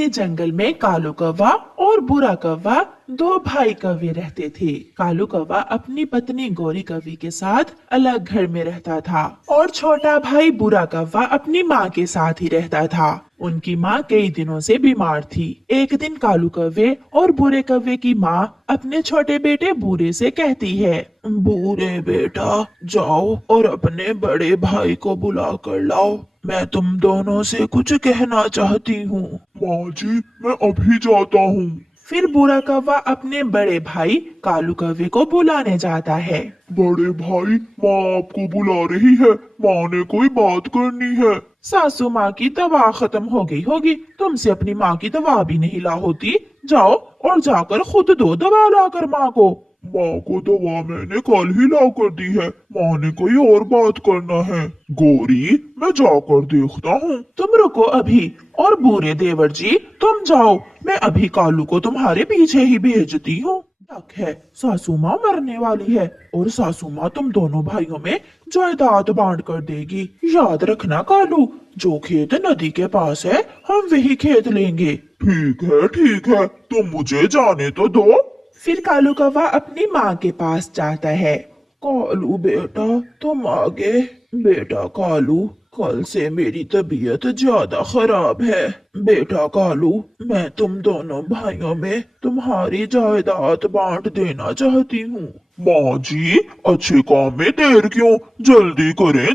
ऐसे जंगल में कालू कौवा और बुरा कौवा दो भाई कौवे रहते थे। कालू कौवा अपनी पत्नी गोरी कौवी के साथ अलग घर में रहता था और छोटा भाई बुरा कौवा अपनी माँ के साथ ही रहता था। उनकी माँ कई दिनों से बीमार थी। एक दिन कालू कौवे और बुरे कौवे की माँ अपने छोटे बेटे बूरे से कहती है, बूरे बेटा जाओ और अपने बड़े भाई को बुला कर लाओ, मैं तुम दोनों से कुछ कहना चाहती हूँ। माँ जी, मैं अभी जाता हूँ। फिर बुरा कौवा अपने बड़े भाई कालू कौवे को बुलाने जाता है। बड़े भाई, माँ आपको बुला रही है, माँ ने कोई बात करनी है। सासू माँ की दवा खत्म हो गई होगी, तुमसे अपनी माँ की दवा भी नहीं ला होती। जाओ और जाकर खुद दो दवा लाकर माँ को। माँ को दवा मैंने कल ही ला कर दी है, माँ ने कोई और बात करना है। गोरी, मैं जाकर देखता हूँ। तुम रुको अभी, और बूरे देवर जी तुम जाओ, मैं अभी कालू को तुम्हारे पीछे ही भेजती हूँ। शक है सासू माँ मरने वाली है और सासू माँ तुम दोनों भाइयों में जायदाद बांट कर देगी। याद रखना कालू, जो खेत नदी के पास है हम वही खेत लेंगे। ठीक है, तुम मुझे जाने तो दो। फिर कालू कौवा अपनी माँ के पास जाता है। कालू बेटा तुम आगे। बेटा कालू, कल से मेरी तबीयत ज्यादा खराब है। बेटा कालू, मैं तुम दोनों भाइयों में तुम्हारी जायदाद बांट देना चाहती हूँ। माँ जी, अच्छे काम में देर क्यों, जल्दी करें,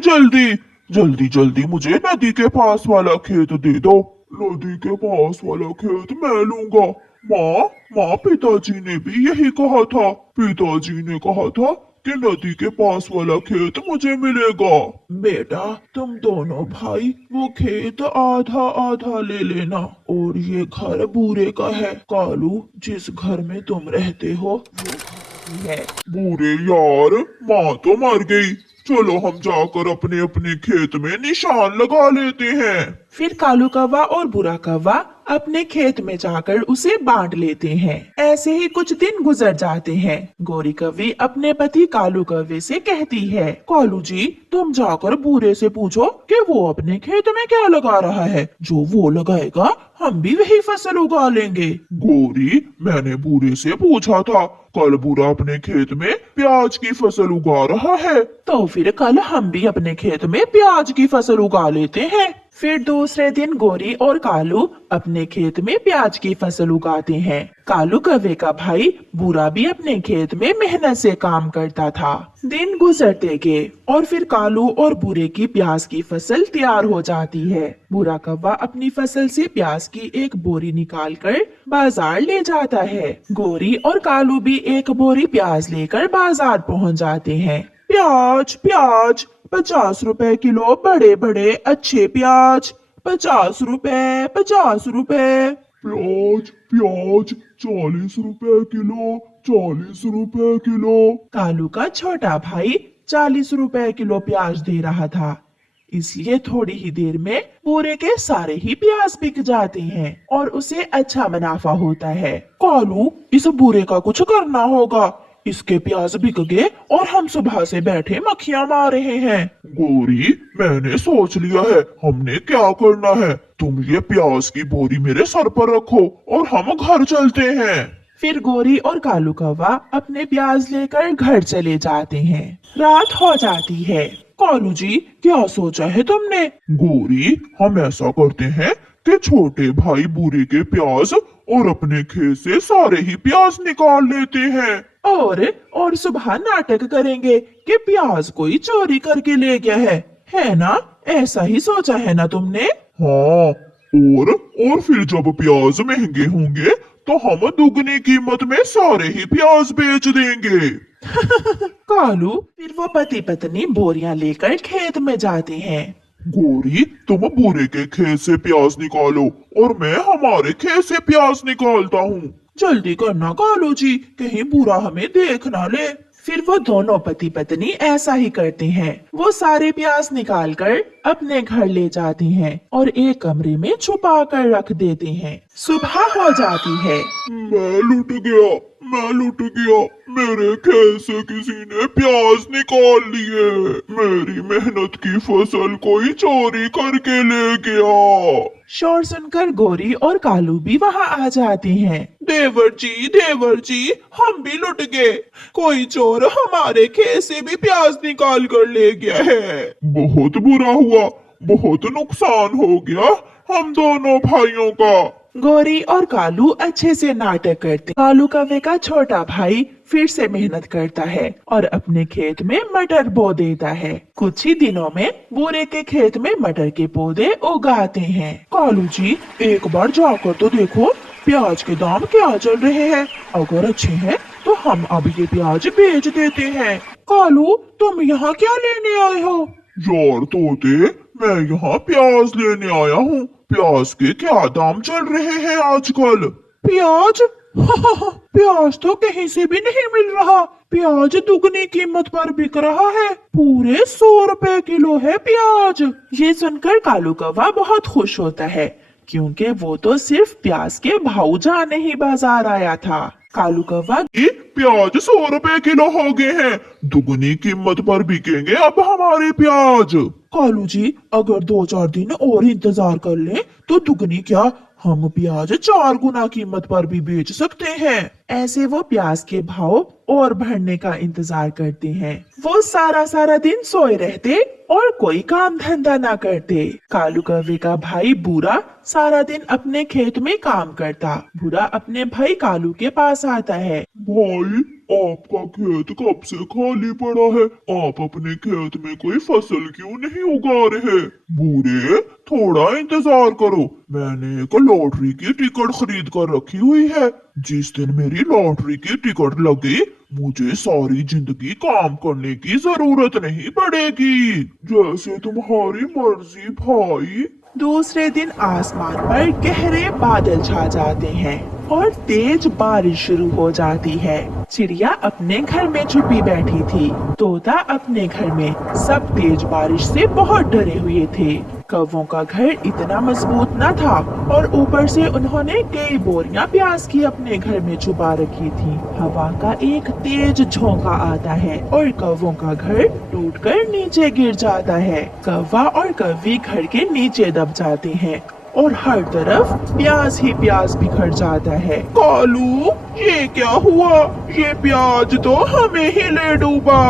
जल्दी मुझे नदी के पास वाला खेत दे दो। नदी के पास वाला खेत मैं लूंगा। माँ, पिताजी ने भी यही कहा था। पिताजी ने कहा था कि नदी के पास वाला खेत मुझे मिलेगा। बेटा तुम दोनों भाई वो खेत आधा आधा ले लेना, और ये घर बूरे का है। कालू, जिस घर में तुम रहते हो वो घर है। बूरे यार, माँ तो मर गई, चलो हम जाकर अपने अपने खेत में निशान लगा लेते हैं। फिर कालू कौवा और बुरा कौवा अपने खेत में जाकर उसे बांट लेते हैं। ऐसे ही कुछ दिन गुजर जाते हैं। गोरी कौवी अपने पति कालू कौवे से कहती है, कालू जी तुम जाकर बूरे से पूछो कि वो अपने खेत में क्या लगा रहा है, जो वो लगाएगा हम भी वही फसल उगा लेंगे। गोरी, मैंने बूरे से पूछा था, कल बूरा अपने खेत में प्याज की फसल उगा रहा है। तो फिर कल हम भी अपने खेत में प्याज की फसल उगा लेते हैं। फिर दूसरे दिन गोरी और कालू अपने खेत में प्याज की फसल उगाते हैं। कालू कौवे का भाई बुरा भी अपने खेत में मेहनत से काम करता था। दिन गुजरते गए और फिर कालू और बुरे की प्याज की फसल तैयार हो जाती है। बुरा कौवा अपनी फसल से प्याज की एक बोरी निकालकर बाजार ले जाता है। गोरी और कालू भी एक बोरी प्याज लेकर बाजार पहुंच जाते हैं। प्याज 50 रुपए किलो, बड़े बड़े अच्छे प्याज 50 रुपए। प्याज 40 रुपए किलो, 40 रुपए किलो। कालू का छोटा भाई 40 रुपए किलो प्याज दे रहा था, इसलिए थोड़ी ही देर में पूरे के सारे ही प्याज बिक जाते हैं और उसे अच्छा मुनाफा होता है। कालू, इस बूरे का कुछ करना होगा, इसके प्याज बिक गए और हम सुबह से बैठे मक्खियां मार रहे हैं। गोरी, मैंने सोच लिया है हमने क्या करना है। तुम ये प्याज की बोरी मेरे सर पर रखो और हम घर चलते हैं। फिर गोरी और कालू कौवा अपने प्याज लेकर घर चले जाते हैं। रात हो जाती है। कालू जी, क्या सोचा है तुमने? गोरी, हम ऐसा करते हैं कि छोटे भाई बूरे के प्याज और अपने खेत से सारे ही प्याज निकाल लेते हैं। और सुबह नाटक करेंगे कि प्याज कोई चोरी करके ले गया है ना? ऐसा ही सोचा है ना तुमने? हाँ, और फिर जब प्याज महंगे होंगे तो हम दुगनी कीमत में सारे ही प्याज बेच देंगे। कालू, फिर वो पति पत्नी बोरियां लेकर खेत में जाते हैं। गोरी, तुम बूरे के खेत से प्याज निकालो और मैं हमारे खेत से प्याज निकालता हूँ। जल्दी करना कालू जी, कहीं बुरा हमें देख ना ले। फिर वो दोनों पति पत्नी ऐसा ही करते हैं। वो सारे प्याज निकालकर अपने घर ले जाते हैं और एक कमरे में छुपा कर रख देते हैं। सुबह हो जाती है। मैं लुट गया, मैं लुट गया। मेरे खेत से किसी ने प्याज निकाल लिए। मेरी मेहनत की फसल कोई चोरी करके ले गया। शोर सुनकर गोरी और कालू भी वहां आ जाते हैं। देवर जी, हम भी लुट गए। कोई चोर हमारे खेत से भी प्याज निकाल कर ले गया है। बहुत बुरा हुआ, बहुत नुकसान हो गया हम दोनों भाइयों का। गोरी और कालू अच्छे से नाटक करते। कालू कौवे का छोटा भाई फिर से मेहनत करता है और अपने खेत में मटर बो देता है। कुछ ही दिनों में बूरे के खेत में मटर के पौधे उगाते हैं। कालू जी, एक बार जाकर तो देखो प्याज के दाम क्या चल रहे हैं। अगर अच्छे हैं तो हम अब ये प्याज बेच देते हैं। कालू, तुम यहाँ क्या लेने आए हो? यार तोते, मैं यहाँ प्याज लेने आया हूँ। प्याज के क्या दाम चल रहे हैं आजकल? प्याज? प्याज तो कहीं से भी नहीं मिल रहा। प्याज दुगनी कीमत पर बिक रहा है। पूरे 100 रुपए किलो है प्याज। ये सुनकर कालू कौवा बहुत खुश होता है, क्योंकि वो तो सिर्फ प्याज के भाव जाने ही बाजार आया था। कालू कौवा ये प्याज 100 रुपए किलो हो गए हैं। दुगनी कीमत पर बिकेंगे अब हमारे प्याज। कालू जी, अगर 2-4 दिन और इंतजार कर लें तो दुगनी क्या, हम प्याज 4 गुना कीमत पर भी बेच सकते हैं। ऐसे वो प्याज के भाव और बढ़ने का इंतजार करते हैं। वो सारा सारा दिन सोए रहते और कोई काम धंधा ना करते। कालू कौवे का भाई बूरा सारा दिन अपने खेत में काम करता। बूरा अपने भाई कालू के पास आता है। भाई, आपका खेत कब से खाली पड़ा है? आप अपने खेत में कोई फसल क्यों नहीं उगा रहे? बूढ़े, थोड़ा इंतजार करो। मैंने एक लॉटरी की टिकट खरीद कर रखी हुई है। जिस दिन मेरी लॉटरी की टिकट लगी, मुझे सारी जिंदगी काम करने की जरूरत नहीं पड़ेगी। जैसे तुम्हारी मर्जी भाई। दूसरे दिन आसमान पर गहरे बादल छा जाते हैं और तेज बारिश शुरू हो जाती है। चिड़िया अपने घर में छुपी बैठी थी। तोता अपने घर में। सब तेज बारिश से बहुत डरे हुए थे। कौवों का घर इतना मजबूत न था और ऊपर से उन्होंने कई बोरियां प्याज की अपने घर में छुपा रखी थी। हवा का एक तेज झोंका आता है और कौवों का घर टूटकर नीचे गिर जाता है। कौवा और कौवी घर के नीचे दब जाते हैं और हर तरफ प्याज ही प्याज बिखर जाता है। कालू, ये क्या हुआ? ये प्याज तो हमें ही ले डूबा।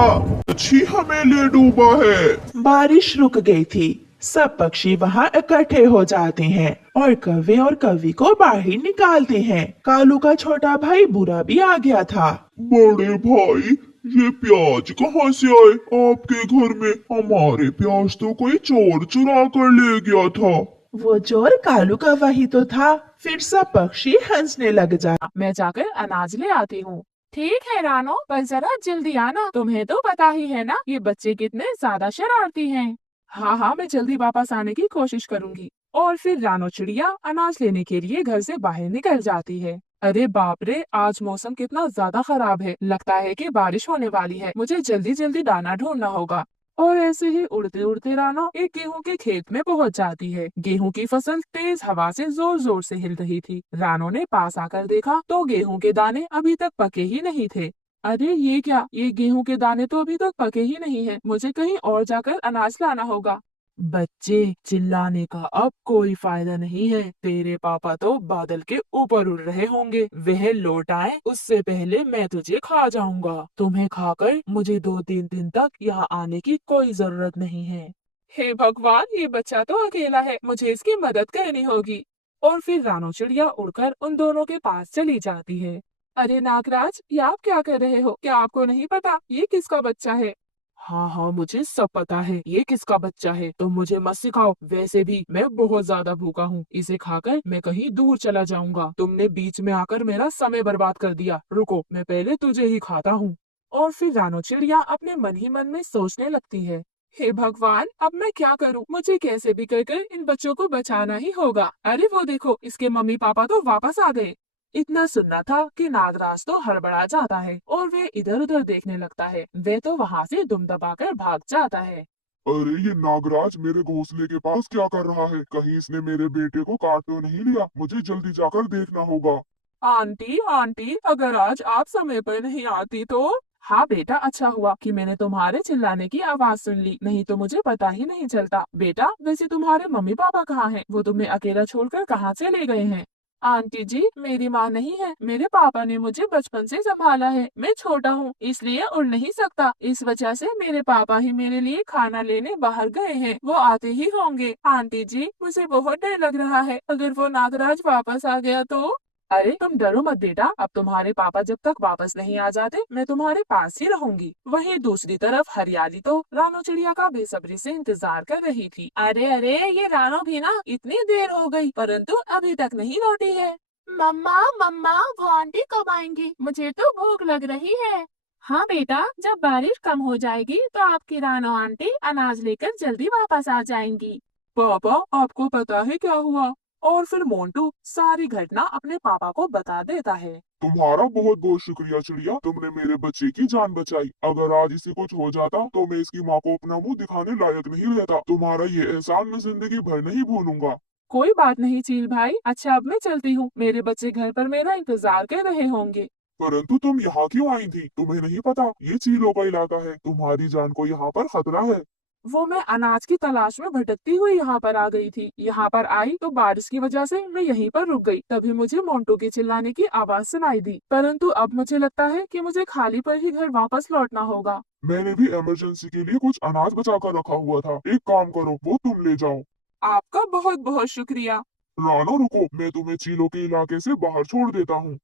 अच्छी हमें ले डूबा है। बारिश रुक गई थी। सब पक्षी वहाँ इकट्ठे हो जाते हैं और कौवे और कौवी को बाहर निकालते हैं। कालू का छोटा भाई बुरा भी आ गया था। बड़े भाई, ये प्याज कहाँ से आए आपके घर में? हमारे प्याज तो कोई चोर चुरा कर ले गया था। वो चोर कालू कौवा ही तो था। फिर सब पक्षी हंसने लग जा। मैं जाकर अनाज ले आती हूँ। ठीक है रानो, बस जरा जल्दी आना। तुम्हें तो पता ही है ना, ये बच्चे कितने ज्यादा शरारती हैं। हाँ हाँ, मैं जल्दी वापस आने की कोशिश करूंगी। और फिर रानो चिड़िया अनाज लेने के लिए घर से बाहर निकल जाती है। अरे बाप रे, आज मौसम कितना ज्यादा खराब है। लगता है कि बारिश होने वाली है। मुझे जल्दी जल्दी दाना ढूंढना होगा। और ऐसे ही उड़ते उड़ते रानो एक गेहूं के खेत में पहुंच जाती है। गेहूं की फसल तेज हवा से जोर जोर से हिल रही थी। रानो ने पास आकर देखा तो गेहूं के दाने अभी तक पके ही नहीं थे। अरे ये क्या, ये गेहूं के दाने तो अभी तक पके ही नहीं है। मुझे कहीं और जाकर अनाज लाना होगा। बच्चे, चिल्लाने का अब कोई फायदा नहीं है। तेरे पापा तो बादल के ऊपर उड़ रहे होंगे। वह लौट आए उससे पहले मैं तुझे खा जाऊंगा। तुम्हें खाकर मुझे 2-3 दिन तक यहाँ आने की कोई जरूरत नहीं है। हे भगवान, ये बच्चा तो अकेला है। मुझे इसकी मदद करनी होगी। और फिर रानो चिड़िया उड़कर उन दोनों के पास चली जाती है। अरे नागराज, ये आप क्या कर रहे हो? क्या आपको नहीं पता ये किसका बच्चा है? हाँ हाँ, मुझे सब पता है ये किसका बच्चा है। तुम मुझे मत सिखाओ। वैसे भी मैं बहुत ज्यादा भूखा हूँ। इसे खाकर मैं कहीं दूर चला जाऊंगा। तुमने बीच में आकर मेरा समय बर्बाद कर दिया। रुको, मैं पहले तुझे ही खाता हूँ। और फिर रानो चिड़िया अपने मन ही मन में सोचने लगती है, हे भगवान, अब मैं क्या करूं? मुझे कैसे भी कर इन बच्चों को बचाना ही होगा। अरे वो देखो, इसके मम्मी पापा तो वापस आ गए। इतना सुनना था कि नागराज तो हड़बड़ा जाता है और वे इधर उधर देखने लगता है। वे तो वहाँ से दुम दबाकर भाग जाता है। अरे ये नागराज मेरे घोंसले के पास क्या कर रहा है? कहीं इसने मेरे बेटे को काट तो नहीं लिया? मुझे जल्दी जाकर देखना होगा। आंटी आंटी, अगर आज आप समय पर नहीं आती तो। हाँ बेटा, अच्छा हुआ कि मैंने तुम्हारे चिल्लाने की आवाज सुन ली, नहीं तो मुझे पता ही नहीं चलता। बेटा वैसे तुम्हारे मम्मी पापा कहाँ हैं? वो तुम्हें अकेला छोड़कर कहाँ चले गए हैं? आंटी जी, मेरी माँ नहीं है, मेरे पापा ने मुझे बचपन से संभाला है। मैं छोटा हूँ इसलिए उड़ नहीं सकता, इस वजह से मेरे पापा ही मेरे लिए खाना लेने बाहर गए हैं। वो आते ही होंगे। आंटी जी, मुझे बहुत डर लग रहा है, अगर वो नागराज वापस आ गया तो। अरे तुम डरो मत बेटा, अब तुम्हारे पापा जब तक वापस नहीं आ जाते मैं तुम्हारे पास ही रहूंगी। वहीं दूसरी तरफ हरियाली तो रानो चिड़िया का बेसब्री से इंतजार कर रही थी। अरे अरे, ये रानो भी ना, इतनी देर हो गई परंतु अभी तक नहीं लौटी है। मम्मा मम्मा, वो आंटी कब आएंगी? मुझे तो भूख लग रही है। हाँ बेटा, जब बारिश कम हो जाएगी तो आपकी रानो आंटी अनाज लेकर जल्दी वापस आ जाएंगी। पापा, आपको पता है क्या हुआ? और फिर मोंटू सारी घटना अपने पापा को बता देता है। तुम्हारा बहुत बहुत शुक्रिया चिड़िया, तुमने मेरे बच्चे की जान बचाई। अगर आज इसे कुछ हो जाता तो मैं इसकी माँ को अपना मुंह दिखाने लायक नहीं रहता। तुम्हारा ये एहसान मैं जिंदगी भर नहीं भूलूंगा। कोई बात नहीं चील भाई, अच्छा अब मैं चलती हूँ, मेरे बच्चे घर पर मेरा इंतजार कर रहे होंगे। परंतु तुम यहाँ क्यों आई थी? तुम्हें नहीं पता ये चीलों का इलाका है, तुम्हारी जान को यहाँ पर खतरा है। वो मैं अनाज की तलाश में भटकती हुई यहाँ पर आ गई थी। यहाँ पर आई तो बारिश की वजह से मैं यहीं पर रुक गई, तभी मुझे मोंटू के चिल्लाने की आवाज सुनाई दी। परंतु अब मुझे लगता है कि मुझे खाली पर ही घर वापस लौटना होगा। मैंने भी इमरजेंसी के लिए कुछ अनाज बचा कर रखा हुआ था, एक काम करो वो तुम ले जाओ। आपका बहुत बहुत शुक्रिया। रानो रुको, मैं तुम्हें चीलों के इलाके से बाहर छोड़ देता हूँ।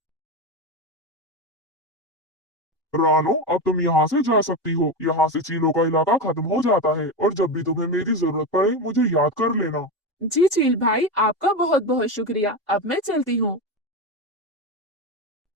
रानो, अब तुम यहाँ से जा सकती हो, यहाँ से चीलों का इलाका खत्म हो जाता है और जब भी तुम्हें मेरी जरूरत पड़े मुझे याद कर लेना। जी चील भाई, आपका बहुत बहुत शुक्रिया, अब मैं चलती हूँ।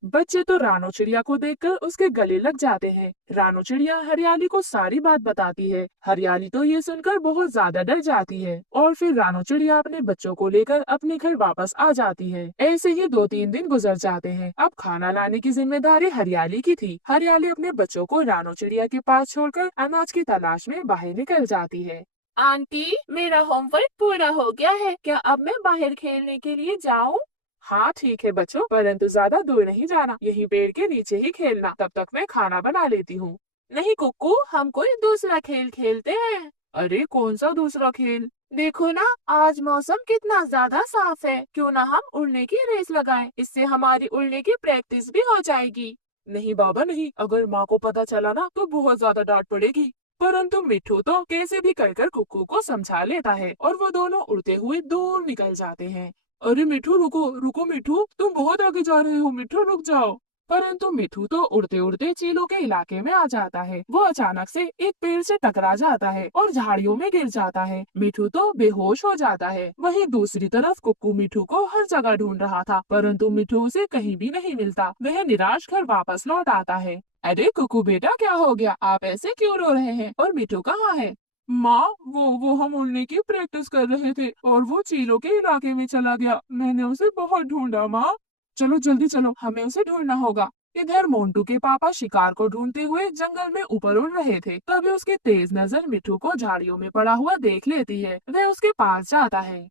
बच्चे तो रानो चिड़िया को देखकर उसके गले लग जाते हैं। रानो चिड़िया हरियाली को सारी बात बताती है। हरियाली तो ये सुनकर बहुत ज्यादा डर जाती है और फिर रानो चिड़िया अपने बच्चों को लेकर अपने घर वापस आ जाती है। ऐसे ही 2-3 दिन गुजर जाते हैं। अब खाना लाने की जिम्मेदारी हरियाली की थी। हरियाली अपने बच्चों को रानो चिड़िया के पास छोड़कर अनाज की तलाश में बाहर निकल जाती है। आंटी, मेरा होमवर्क पूरा हो गया है, क्या अब मैं बाहर खेलने के लिए जाऊँ? हाँ ठीक है बच्चों, परंतु ज्यादा दूर नहीं जाना, यही पेड़ के नीचे ही खेलना, तब तक मैं खाना बना लेती हूँ। नहीं कुक्कू, हम कोई दूसरा खेल खेलते हैं। अरे कौन सा दूसरा खेल? देखो ना, आज मौसम कितना ज्यादा साफ है, क्यों ना हम उड़ने की रेस लगाएं, इससे हमारी उड़ने की प्रैक्टिस भी हो जाएगी। नहीं बाबा नहीं, अगर माँ को पता चला ना तो बहुत ज्यादा डांट पड़ेगी। परंतु मिठू तो कैसे भी कर कुक्कू को समझा लेता है और वो दोनों उड़ते हुए दूर निकल जाते हैं। अरे मिठू रुको रुको, मिठू तुम बहुत आगे जा रहे हो, मिठू रुक जाओ। परंतु मिठू तो उड़ते उड़ते चीलों के इलाके में आ जाता है। वो अचानक से एक पेड़ से टकरा जाता है और झाड़ियों में गिर जाता है। मिठू तो बेहोश हो जाता है। वहीं दूसरी तरफ कुक्कू मिठू को हर जगह ढूंढ रहा था, परंतु मिठू उसे कहीं भी नहीं मिलता। वह निराश घर वापस लौट आता है। अरे कुक्कू बेटा, क्या हो गया? आप ऐसे क्यों रो रहे हैं? और मिठू कहाँ है? माँ, वो हम उड़ने की प्रैक्टिस कर रहे थे और वो चीलों के इलाके में चला गया, मैंने उसे बहुत ढूंढा माँ। चलो जल्दी चलो, हमें उसे ढूंढना होगा। इधर मोंटू के पापा शिकार को ढूंढते हुए जंगल में ऊपर उड़ रहे थे। तभी उसकी तेज नजर मिठू को झाड़ियों में पड़ा हुआ देख लेती है। वह उसके पास जाता है।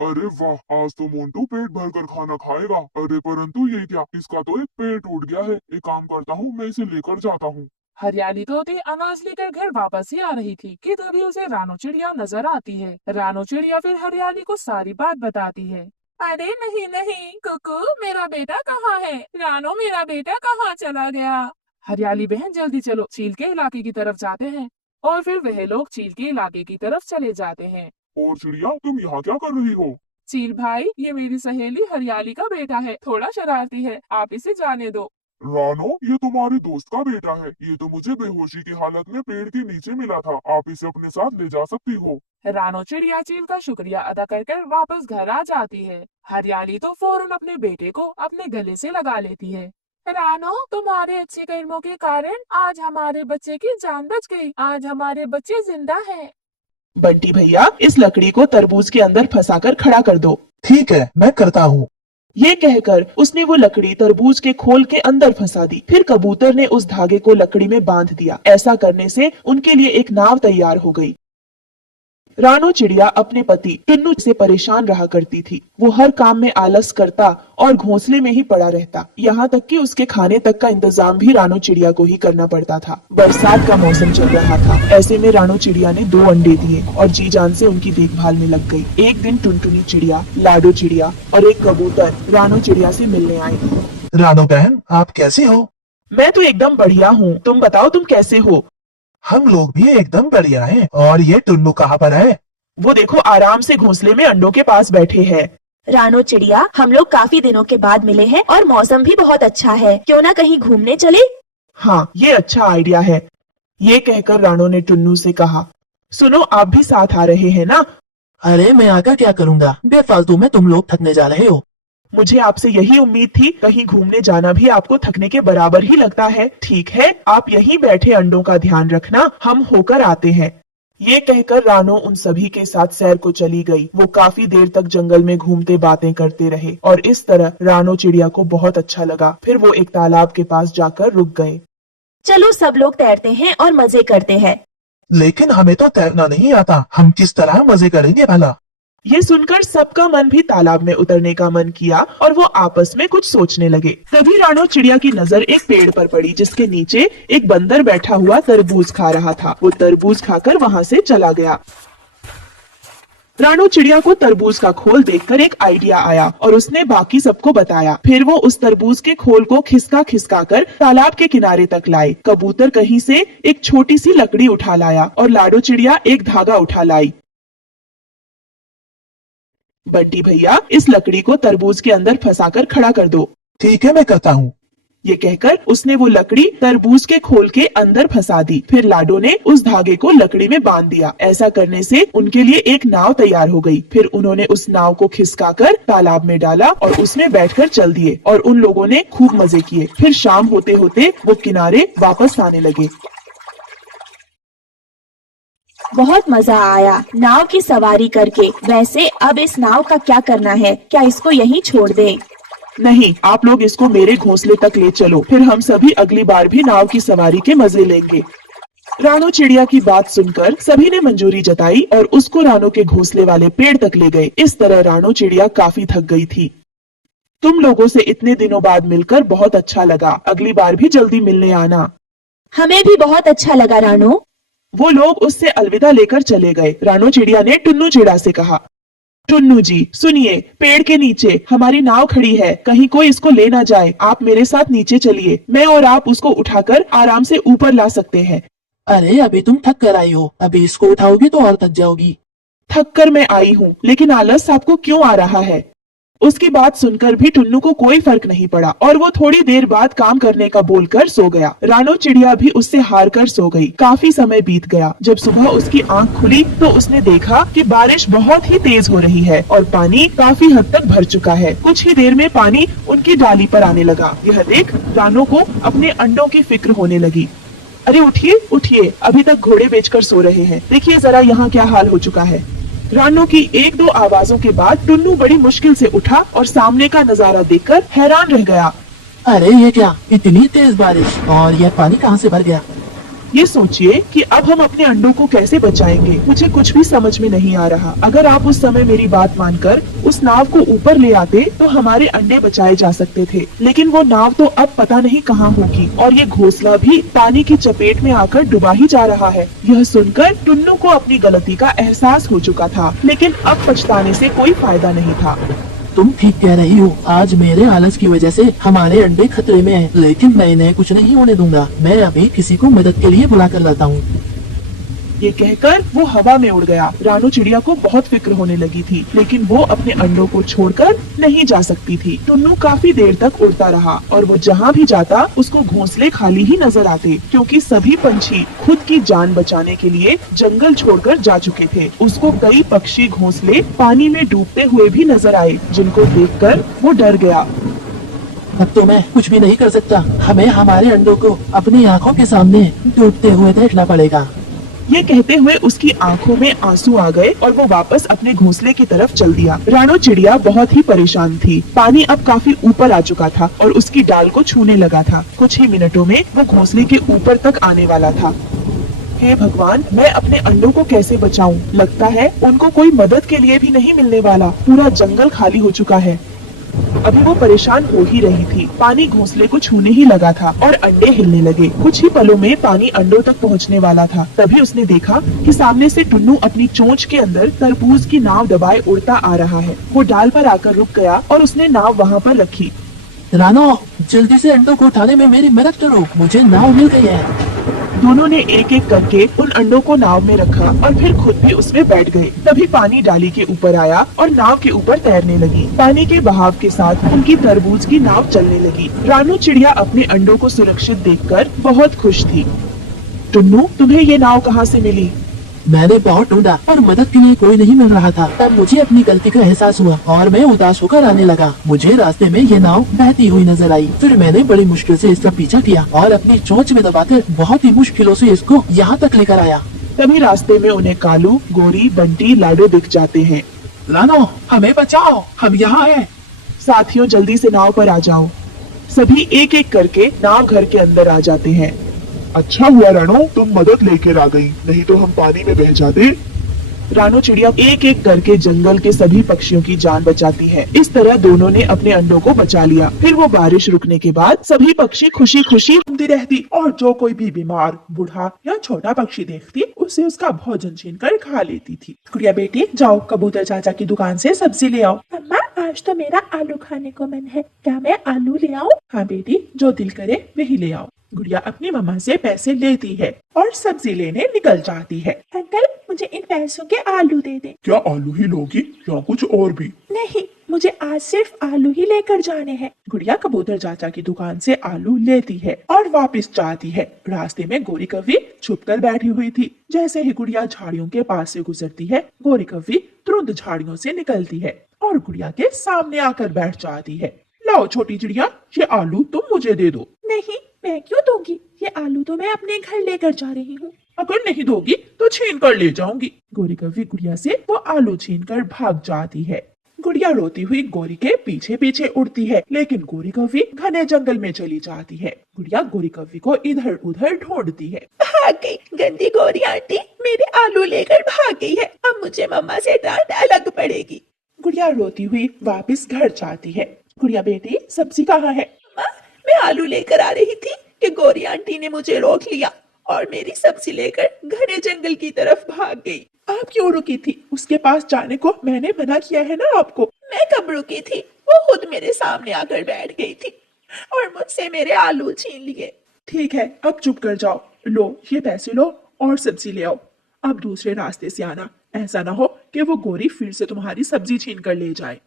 अरे वाह, आज तो मोंटू पेट भर कर खाना खाएगा। अरे परंतु ये क्या, इसका तो एक पेड़ टूट गया है। एक काम करता हूँ, मैं इसे लेकर जाता हूँ। हरियाली तोती अनाज लेकर घर वापस ही आ रही थी कि तभी उसे रानो चिड़िया नजर आती है। रानो चिड़िया फिर हरियाली को सारी बात बताती है। अरे नहीं नहीं कुकू, मेरा बेटा कहाँ है? रानो, मेरा बेटा कहाँ चला गया? हरियाली बहन जल्दी चलो, चील के इलाके की तरफ जाते हैं। और फिर वह लोग चील के इलाके की तरफ चले जाते हैं। और चिड़िया, तुम यहाँ क्या कर रही हो? चील भाई, ये मेरी सहेली हरियाली का बेटा है, थोड़ा शरारती है, आप इसे जाने दो। रानो, ये तुम्हारे दोस्त का बेटा है। ये तो मुझे बेहोशी की हालत में पेड़ के नीचे मिला था। आप इसे अपने साथ ले जा सकती हो। रानो चिड़िया चील का शुक्रिया अदा कर वापस घर आ जाती है। हरियाली तो फौरन अपने बेटे को अपने गले से लगा लेती है। रानो, तुम्हारे अच्छे कर्मों के कारण आज हमारे बच्चे की जान बच गई, आज हमारे बच्चे जिंदा हैं। बंटी भैया, इस लकड़ी को तरबूज के अंदर फंसाकर खड़ा कर दो। ठीक है, मैं करता हूँ। ये कहकर उसने वो लकड़ी तरबूज के खोल के अंदर फंसा दी। फिर कबूतर ने उस धागे को लकड़ी में बांध दिया। ऐसा करने से उनके लिए एक नाव तैयार हो गई। रानो चिड़िया अपने पति टुन्नू से परेशान रहा करती थी। वो हर काम में आलस करता और घोंसले में ही पड़ा रहता। यहाँ तक कि उसके खाने तक का इंतजाम भी रानो चिड़िया को ही करना पड़ता था। बरसात का मौसम चल रहा था। ऐसे में रानो चिड़िया ने 2 अंडे दिए और जी जान से उनकी देखभाल में लग गई। एक दिन टुनटुनी चिड़िया, लाडो चिड़िया और एक कबूतर रानो चिड़िया से मिलने आए। रानो बहन, आप कैसी हो? मैं तो एकदम बढ़िया हूँ, तुम बताओ तुम कैसे हो? हम लोग भी एकदम बढ़िया हैं। और ये टुन्नू कहाँ पर है? वो देखो आराम से घोंसले में अंडों के पास बैठे हैं। रानो चिड़िया, हम लोग काफी दिनों के बाद मिले हैं और मौसम भी बहुत अच्छा है। क्यों ना कहीं घूमने चले? हाँ, ये अच्छा आइडिया है। ये कहकर रानो ने टुन्नू से कहा, सुनो आप भी साथ आ रहे हैं ना? अरे मैं आकर क्या करूँगा, बेफालतू में तुम लोग थकने जा रहे हो। मुझे आपसे यही उम्मीद थी, कहीं घूमने जाना भी आपको थकने के बराबर ही लगता है। ठीक है, आप यहीं बैठे अंडों का ध्यान रखना, हम होकर आते हैं। ये कहकर रानो उन सभी के साथ सैर को चली गई। वो काफी देर तक जंगल में घूमते बातें करते रहे और इस तरह रानो चिड़िया को बहुत अच्छा लगा। फिर वो एक तालाब के पास जाकर रुक गए। चलो सब लोग तैरते हैं और मजे करते हैं। लेकिन हमें तो तैरना नहीं आता, हम किस तरह मजे करेंगे भला? ये सुनकर सबका मन भी तालाब में उतरने का मन किया और वो आपस में कुछ सोचने लगे। तभी रानो चिड़िया की नजर एक पेड़ पर पड़ी जिसके नीचे एक बंदर बैठा हुआ तरबूज खा रहा था। वो तरबूज खाकर वहाँ से चला गया। रानो चिड़िया को तरबूज का खोल देखकर एक आइडिया आया और उसने बाकी सबको बताया। फिर वो उस तरबूज के खोल को खिसका खिसका कर तालाब के किनारे तक लाए। कबूतर कहीं से एक छोटी सी लकड़ी उठा लाया और लाडो चिड़िया एक धागा उठा लाई। बंटी भैया, इस लकड़ी को तरबूज के अंदर फंसाकर खड़ा कर दो। ठीक है, मैं करता हूँ। ये कहकर उसने वो लकड़ी तरबूज के खोल के अंदर फंसा दी। फिर लाडो ने उस धागे को लकड़ी में बांध दिया। ऐसा करने से उनके लिए एक नाव तैयार हो गई। फिर उन्होंने उस नाव को खिसकाकर तालाब में डाला और उसमें बैठकर चल दिए और उन लोगों ने खूब मजे किए। फिर शाम होते होते वो किनारे वापस आने लगे। बहुत मजा आया नाव की सवारी करके। वैसे अब इस नाव का क्या करना है? क्या इसको यहीं छोड़ दें? नहीं, आप लोग इसको मेरे घोंसले तक ले चलो, फिर हम सभी अगली बार भी नाव की सवारी के मजे लेंगे। रानो चिड़िया की बात सुनकर सभी ने मंजूरी जताई और उसको रानो के घोंसले वाले पेड़ तक ले गए। इस तरह रानो चिड़िया काफी थक गई थी। तुम लोगों से इतने दिनों बाद मिलकर बहुत अच्छा लगा। अगली बार भी जल्दी मिलने आना। हमें भी बहुत अच्छा लगा रानो। वो लोग उससे अलविदा लेकर चले गए। रानो चिड़िया ने टुन्नू चिड़ा से कहा, टुन्नू जी सुनिए, पेड़ के नीचे हमारी नाव खड़ी है, कहीं कोई इसको ले ना जाए। आप मेरे साथ नीचे चलिए, मैं और आप उसको उठाकर आराम से ऊपर ला सकते हैं। अरे अभी तुम थक कर आई हो, अभी इसको उठाओगी तो और थक जाओगी। थक कर मैं आई हूँ, लेकिन आलस आपको क्यों आ रहा है? उसकी बात सुनकर भी टुन्नू को कोई फर्क नहीं पड़ा और वो थोड़ी देर बाद काम करने का बोलकर सो गया। रानो चिड़िया भी उससे हार कर सो गई। काफी समय बीत गया। जब सुबह उसकी आंख खुली तो उसने देखा कि बारिश बहुत ही तेज हो रही है और पानी काफी हद तक भर चुका है। कुछ ही देर में पानी उनकी डाली पर आने लगा। यह देख रानो को अपने अंडों की फिक्र होने लगी। अरे उठिए उठिए, अभी तक घोड़े बेचकर सो रहे हैं। देखिए जरा यहाँ क्या हाल हो चुका है। रानो की 1-2 आवाजों के बाद टुन्नू बड़ी मुश्किल से उठा और सामने का नजारा देखकर हैरान रह गया। अरे ये क्या, इतनी तेज बारिश, और यह पानी कहाँ से भर गया? ये सोचिए कि अब हम अपने अंडों को कैसे बचाएंगे। मुझे कुछ भी समझ में नहीं आ रहा। अगर आप उस समय मेरी बात मानकर उस नाव को ऊपर ले आते तो हमारे अंडे बचाए जा सकते थे, लेकिन वो नाव तो अब पता नहीं कहाँ होगी और ये घोंसला भी पानी की चपेट में आकर डूबा ही जा रहा है। यह सुनकर टुन्नू को अपनी गलती का एहसास हो चुका था, लेकिन अब पछताने से कोई फायदा नहीं था। तुम ठीक कह रही हो, आज मेरे आलस की वजह से हमारे अंडे खतरे में हैं, लेकिन मैं इन्हें कुछ नहीं होने दूंगा। मैं अभी किसी को मदद के लिए बुला कर लाता हूँ। ये कहकर वो हवा में उड़ गया। रानो चिड़िया को बहुत फिक्र होने लगी थी, लेकिन वो अपने अंडों को छोड़कर नहीं जा सकती थी। टुन्नू काफी देर तक उड़ता रहा और वो जहाँ भी जाता उसको घोंसले खाली ही नजर आते, क्योंकि सभी पंछी खुद की जान बचाने के लिए जंगल छोड़कर जा चुके थे। उसको कई पक्षी घोंसले पानी में डूबते हुए भी नजर आए, जिनको देखकर वो डर गया। अब तो मैं कुछ भी नहीं कर सकता। हमें हमारे अंडों को अपनी आँखों के सामने डूबते हुए देखना पड़ेगा। ये कहते हुए उसकी आंखों में आंसू आ गए और वो वापस अपने घोंसले की तरफ चल दिया। रानो चिड़िया बहुत ही परेशान थी। पानी अब काफी ऊपर आ चुका था और उसकी डाल को छूने लगा था। कुछ ही मिनटों में वो घोंसले के ऊपर तक आने वाला था। हे भगवान, मैं अपने अंडों को कैसे बचाऊं? लगता है उनको कोई मदद के लिए भी नहीं मिलने वाला। पूरा जंगल खाली हो चुका है। अभी वो परेशान हो ही रही थी, पानी घोंसले को छूने ही लगा था और अंडे हिलने लगे। कुछ ही पलों में पानी अंडों तक पहुंचने वाला था। तभी उसने देखा कि सामने से टुन्नू अपनी चोंच के अंदर तरबूज की नाव दबाए उड़ता आ रहा है। वो डाल पर आकर रुक गया और उसने नाव वहाँ पर रखी। रानो, जल्दी से अंडों को उठाने में मेरी मदद करो, मुझे नाव मिल गई है। दोनों ने एक एक करके उन अंडों को नाव में रखा और फिर खुद भी उसमें बैठ गए। तभी पानी डाली के ऊपर आया और नाव के ऊपर तैरने लगी। पानी के बहाव के साथ उनकी तरबूज की नाव चलने लगी। रानू चिड़िया अपने अंडों को सुरक्षित देखकर बहुत खुश थी। टुन्नू, तुम्हें ये नाव कहाँ से मिली? मैंने बहुत ढूंढा पर मदद के लिए कोई नहीं मिल रहा था। तब मुझे अपनी गलती का एहसास हुआ और मैं उदास होकर आने लगा। मुझे रास्ते में ये नाव बहती हुई नजर आई। फिर मैंने बड़ी मुश्किल से इसका पीछा किया और अपनी चोंच में दबाकर बहुत ही मुश्किलों से इसको यहाँ तक लेकर आया। तभी रास्ते में उन्हें कालू, गोरी, बंटी, लाडो दिख जाते हैं। रानो, हमें बचाओ, हम यहाँ हैं। साथियों, जल्दी से नाव पर आ जाओ। सभी एक एक करके नाव घर के अंदर आ जाते हैं। अच्छा हुआ रानो, तुम मदद लेकर आ गई, नहीं तो हम पानी में बह जाते। रानो चिड़िया एक एक करके जंगल के सभी पक्षियों की जान बचाती है। इस तरह दोनों ने अपने अंडों को बचा लिया। फिर वो बारिश रुकने के बाद सभी पक्षी खुशी खुशी घूमती रहती और जो कोई भी बीमार, बूढ़ा या छोटा पक्षी देखती उसे उसका भोजन छीन कर खा लेती थी। गुड़िया बेटी, जाओ कबूतर चाचा की दुकान से सब्जी ले आओ। अम्मा, आज तो मेरा आलू खाने को मन है, क्या मैं आलू ले आऊं? हाँ बेटी, जो दिल करे वही ले आओ। गुड़िया अपनी मम्मा से पैसे लेती है और सब्जी लेने निकल जाती है। अंकल, मुझे इन पैसों के आलू दे दे। क्या आलू ही लोगी या कुछ और भी? नहीं, मुझे आज सिर्फ आलू ही लेकर जाने हैं। गुड़िया कबूतर चाचा की दुकान से आलू लेती है और वापस जाती है। रास्ते में गोरी कव्वी छुप कर बैठी हुई थी। जैसे ही गुड़िया झाड़ियों के पास से गुजरती है, गोरी कव्वी तुरंत झाड़ियों से निकलती है और गुड़िया के सामने आकर बैठ जाती है। लाओ छोटी चिड़िया, ये आलू तुम मुझे दे दो। नहीं, मैं क्यों दूंगी? ये आलू तो मैं अपने घर लेकर जा रही हूँ। अगर नहीं दोगी तो छीन कर ले जाऊंगी। गोरी कव्वी गुड़िया से वो आलू छीन कर भाग जाती है। गुड़िया रोती हुई गोरी के पीछे पीछे उड़ती है, लेकिन गोरी कव्वी घने जंगल में चली जाती है। गुड़िया गोरी कव्वी को इधर उधर ढूंढती है। भाग गई, गंदी गोरी आंटी मेरे आलू लेकर भाग गई है। अब मुझे मम्मा से डांट अलग पड़ेगी। गुड़िया रोती हुई वापस घर जाती है। गुड़िया बेटी, सब्जी कहाँ है? माँ, मैं आलू लेकर आ रही थी कि गोरी आंटी ने मुझे रोक लिया और मेरी सब्जी लेकर घने जंगल की तरफ भाग गई। आप क्यों रुकी थी? उसके पास जाने को मैंने मना किया है ना आपको। मैं कब रुकी थी? वो खुद मेरे सामने आकर बैठ गई थी और मुझसे मेरे आलू छीन लिए। ठीक है, अब चुप कर जाओ। लो, ये पैसे लो और सब्जी ले आओ। अब दूसरे रास्ते से आना, ऐसा ना हो कि वो गोरी फिर से तुम्हारी सब्जी छीन कर ले जाए।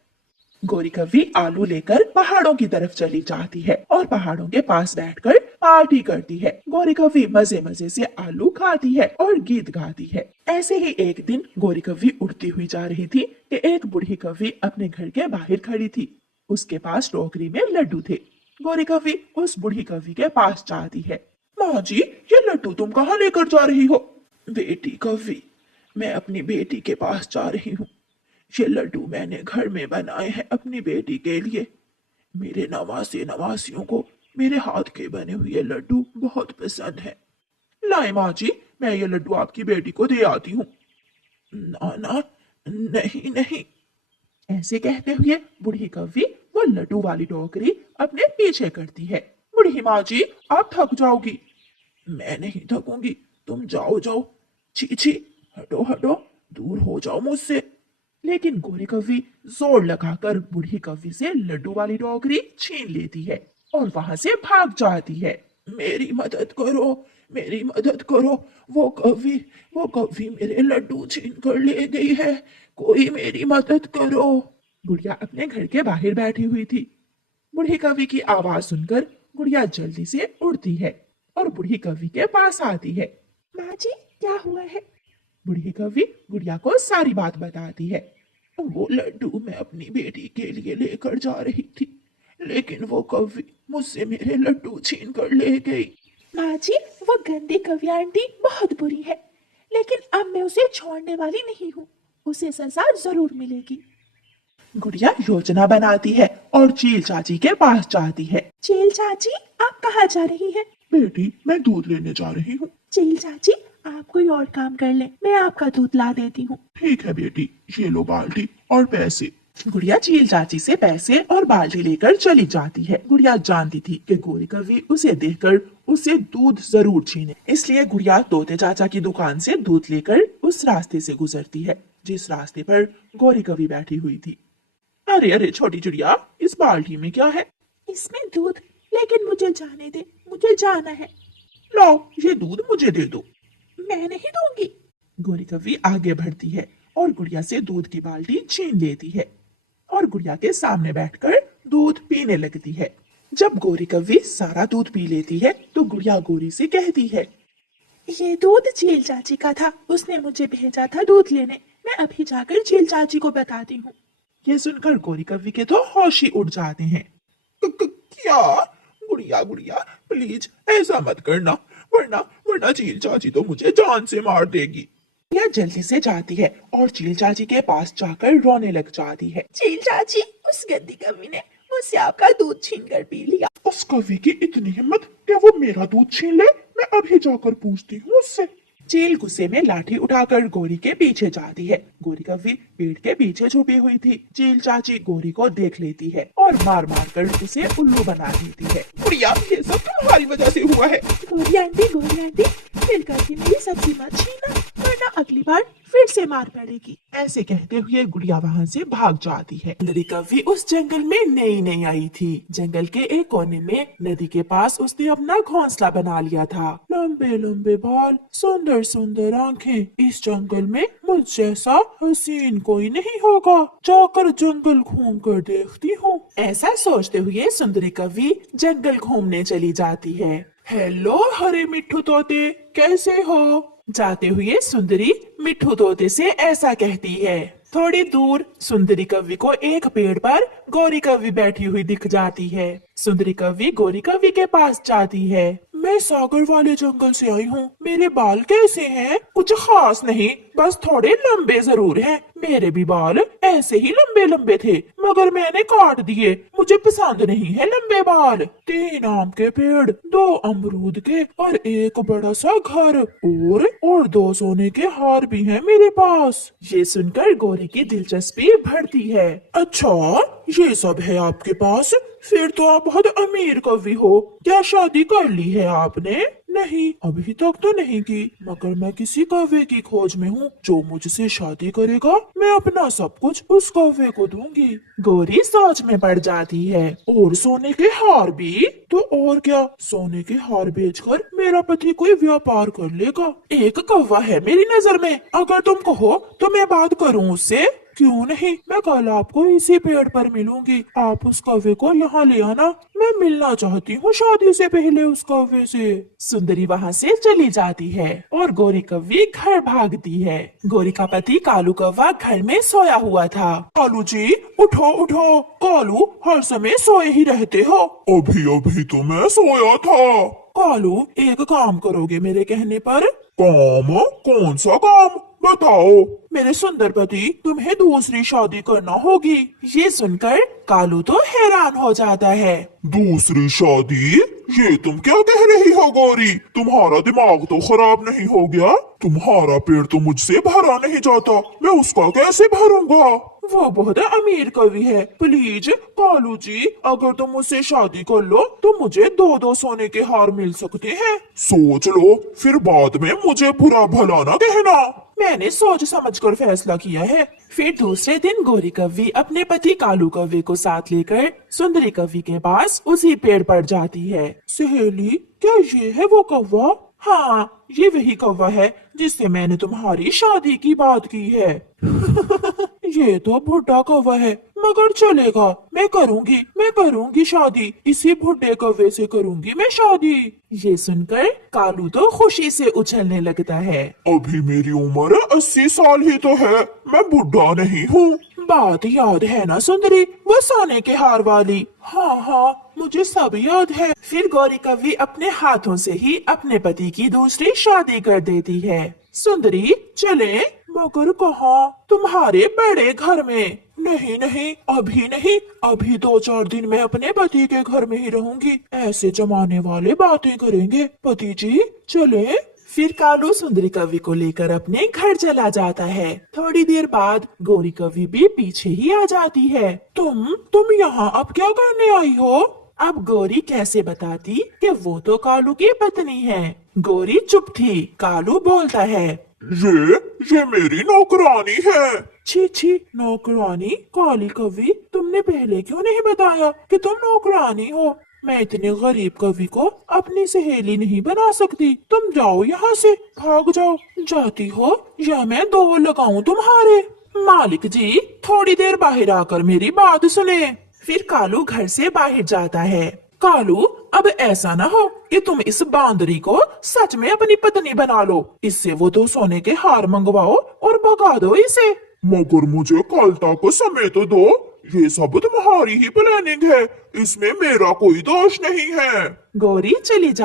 गोरी कव्वी आलू लेकर पहाड़ों की तरफ चली जाती है और पहाड़ों के पास बैठकर पार्टी करती है। गोरी कव्वी मजे मजे से आलू खाती है और गीत गाती है। ऐसे ही एक दिन गोरी कव्वी उड़ती हुई जा रही थी कि एक बूढ़ी कव्वी अपने घर के बाहर खड़ी थी। उसके पास टोकरी में लड्डू थे। गोरी कव्वी उस बूढ़ी कव्वी के पास जाती है। माँ जी, ये लड्डू तुम कहाँ लेकर जा रही हो? बेटी कव्वी, मैं अपनी बेटी के पास जा रही हूँ। ये लड्डू मैंने घर में बनाए हैं अपनी बेटी के लिए। मेरे नवासे नवासियों को मेरे हाथ के बने हुए लड्डू बहुत पसंद है। लाए माँ जी, मैं ये लड्डू आपकी बेटी को दे आती हूँ। ना ना, नहीं नहीं। ऐसे कहते हुए बूढ़ी कव्वी वो लड्डू वाली टोकरी अपने पीछे करती है। बूढ़ी माँ जी, आप थक जाओगी। मैं नहीं थकूंगी, तुम जाओ जाओ। छी छी, हटो हटो, दूर हो जाओ मुझसे। लेकिन गोरी कव्वी जोर लगाकर बूढ़ी कव्वी से लड्डू वाली टोकरी छीन लेती है और वहां से भाग जाती है। मेरी मदद करो, मेरी मदद करो, वो कव्वी मेरे लड्डू छीन कर ले गई है, कोई मेरी मदद करो। गुड़िया अपने घर के बाहर बैठी हुई थी। बूढ़ी कव्वी की आवाज सुनकर गुड़िया जल्दी से उड़ती है और बूढ़ी कव्वी के पास आती है। माँ जी, क्या हुआ है? बूढ़ी कव्वी गुड़िया को सारी बात बताती है। वो लड्डू मैं अपनी बेटी के लिए लेकर जा रही थी, लेकिन वो कव्वी मुझसे मेरे लड्डू छीन कर ले गई। माँ जी, वो गंदी कव्वी आंटी बहुत बुरी है, लेकिन अब मैं उसे छोड़ने वाली नहीं हूँ। उसे सजा जरूर मिलेगी। गुड़िया योजना बनाती है और चील चाची के पास जाती है। चील चाची, आप कहाँ जा रही हैं? बेटी, मैं दूध लेने जा रही हूँ। चील चाची, आप कोई और काम कर लें, मैं आपका दूध ला देती हूँ। ठीक है बेटी, ये लो बाल्टी और पैसे। गुड़िया चील चाची से पैसे और बाल्टी लेकर चली जाती है। गुड़िया जानती थी कि गोरी कवि उसे देखकर उसे दूध जरूर छीने, इसलिए गुड़िया तोते चाचा की दुकान से दूध लेकर उस रास्ते से गुजरती है जिस रास्ते पर गौरी कवि बैठी हुई थी। अरे अरे छोटी चिड़िया, इस बाल्टी में क्या है? इसमें दूध, लेकिन मुझे जाने दे, मुझे जाना है। लो, ये दूध मुझे दे दो। मैं नहीं दूंगी। गौरी कवि आगे बढ़ती है और गुड़िया से दूध की बाल्टी छीन लेती है और गुड़िया के सामने बैठकर दूध पीने लगती है। जब गौरी कवि सारा दूध पी लेती है तो गुड़िया गौरी से कहती है, ये दूध चील चाची का था, उसने मुझे भेजा था दूध लेने। मैं अभी जाकर चील चाची को बताती हूँ। ये सुनकर गौरी कवि के तो होश ही उड़ जाते हैं। क्या? गुड़िया गुड़िया प्लीज ऐसा मत करना, वरना वरना चील चाची तो मुझे जान से मार देगी। यह जल्दी से जाती है और चील चाची के पास जाकर रोने लग जाती है। चील चाची, उस गंदी कवि ने मुझसे आपका दूध छीन कर पी लिया। उस कवि की इतनी हिम्मत कि वो मेरा दूध छीन ले? मैं अभी जाकर पूछती हूँ उससे। चील गुस्से में लाठी उठाकर गोरी के पीछे जाती है। गोरी कवि पेड़ के पीछे छुपी हुई थी। चील चाची गोरी को देख लेती है और मार मार कर उसे उल्लू बना देती है। गुड़िया, ये सब तुम्हारी वजह से हुआ है। गोरी आंटी, मिलकर के मेरी सब्जी मत छीना, वरना अगली बार फिर से मार पड़ेगी। ऐसे कहते हुए गुड़िया वहाँ से भाग जाती है। सुंदरी कवि उस जंगल में नई नई आई थी। जंगल के एक कोने में नदी के पास उसने अपना घोंसला बना लिया था। लंबे लंबे बाल, सुंदर सुंदर आंखें। इस जंगल में मुझ जैसा हसीन कोई नहीं होगा। जाकर जंगल घूम कर देखती हूँ। ऐसा सोचते हुए सुंदरी कवि जंगल घूमने चली जाती है। हेलो हरे मिट्ठू तोते, कैसे हो? जाते हुए सुंदरी मिट्ठू तोते से ऐसा कहती है। थोड़ी दूर सुंदरी कवि को एक पेड़ पर गौरी कवि बैठी हुई दिख जाती है। सुंदरी कवि गौरी कवि के पास जाती है। मैं सागर वाले जंगल से आई हूँ। मेरे बाल कैसे हैं? कुछ खास नहीं, बस थोड़े लंबे जरूर हैं। मेरे भी बाल ऐसे ही लंबे लंबे थे, मगर मैंने काट दिए। मुझे पसंद नहीं है लंबे बाल। 3 आम के पेड़, 2 अमरूद के और एक बड़ा सा घर और 2 सोने के हार भी हैं मेरे पास। ये सुनकर गौरी की दिलचस्पी बढ़ती है। अच्छा, ये सब है आपके पास? फिर तो आप बहुत अमीर कवि हो। क्या शादी कर ली है आपने? नहीं, अभी तक तो नहीं की, मगर मैं किसी कौवे की खोज में हूँ। जो मुझसे शादी करेगा, मैं अपना सब कुछ उस कौवे को दूंगी। गौरी सोच में पड़ जाती है। और सोने के हार भी? तो और क्या, सोने के हार बेचकर मेरा पति कोई व्यापार कर लेगा। एक कौवा है मेरी नजर में, अगर तुम कहो तो मैं बात करूँ उससे। क्यों नहीं, मैं कल आपको इसी पेड़ पर मिलूंगी। आप उस कौवे को यहाँ ले आना। मैं मिलना चाहती हूँ शादी से पहले उस कौवे से। सुंदरी वहाँ से चली जाती है और गौरी कवि घर भागती है। गौरी का पति कालू कौवा घर में सोया हुआ था। कालू जी, उठो उठो। कालू, हर समय सोए ही रहते हो। अभी अभी तो मैं सोया था। कालू, एक काम करोगे मेरे कहने पर? काम? कौन सा काम? बताओ। मेरे सुंदर पति, तुम्हें दूसरी शादी करना होगी। ये सुनकर कालू तो हैरान हो जाता है। दूसरी शादी? ये तुम क्या कह रही हो गौरी? तुम्हारा दिमाग तो खराब नहीं हो गया? तुम्हारा पेट तो मुझसे भरा नहीं जाता, मैं उसका कैसे भरूंगा? वो बहुत अमीर कवि है। प्लीज कालू जी, अगर तुम मुझसे शादी कर लो तो मुझे 2-2 सोने के हार मिल सकते हैं। सोच लो, फिर बाद में मुझे बुरा भला ना कहना। मैंने सोच समझ कर फैसला किया है। फिर दूसरे दिन गौरी कवि अपने पति कालू कवि को साथ लेकर सुंदरी कवि के पास उसी पेड़ पर जाती है। सहेली, क्या ये है वो कौवा? हाँ, ये वही कौवा है जिससे मैंने तुम्हारी शादी की बात की है। ये तो बुढ़ा कौवा है, मगर चलेगा। मैं करूंगी शादी। इसी बुढ़े कौवे से करूंगी मैं शादी। ये सुनकर कालू तो खुशी से उछलने लगता है। अभी मेरी उम्र 80 साल ही तो है, मैं बुढ़ा नहीं हूँ। बात याद है ना सुंदरी, वो सोने के हार वाली? हाँ, मुझे सब याद है। फिर गौरी कवि अपने हाथों से ही अपने पति की दूसरी शादी कर देती है। सुंदरी, चले? मगर कहाँ? तुम्हारे बड़े घर में। नहीं, अभी नहीं, अभी 2-4 दिन मैं अपने पति के घर में ही रहूंगी। ऐसे जमाने वाले बातें करेंगे। पति जी, चले? फिर कालू सुंदरी कवि को लेकर अपने घर चला जाता है। थोड़ी देर बाद गौरी कवि भी पीछे ही आ जाती है। तुम यहाँ अब क्या करने आई हो? अब गौरी कैसे बताती कि वो तो कालू की पत्नी है। गौरी चुप थी। कालू बोलता है, ये मेरी नौकरानी है। छी छी, नौकरानी? काली कवि, तुमने पहले क्यों नहीं बताया कि तुम नौकरानी हो? मैं इतने गरीब कवि को अपनी सहेली नहीं बना सकती। तुम जाओ यहाँ से, भाग जाओ। जाती हो या मैं दो लगाऊं तुम्हारे? मालिक जी, थोड़ी देर बाहर आकर मेरी बात सुने। फिर कालू घर से बाहर जाता है। कालू, अब ऐसा ना हो कि तुम इस बांदरी को सच में अपनी पत्नी बना लो। इससे वो दो सोने के हार मंगवाओ और भगा दो इसे। मगर मुझे कल तक समय तो दो। ये सब तुम्हारी ही प्लानिंग है, इसमें मेरा कोई दोष नहीं है। गौरी चली जा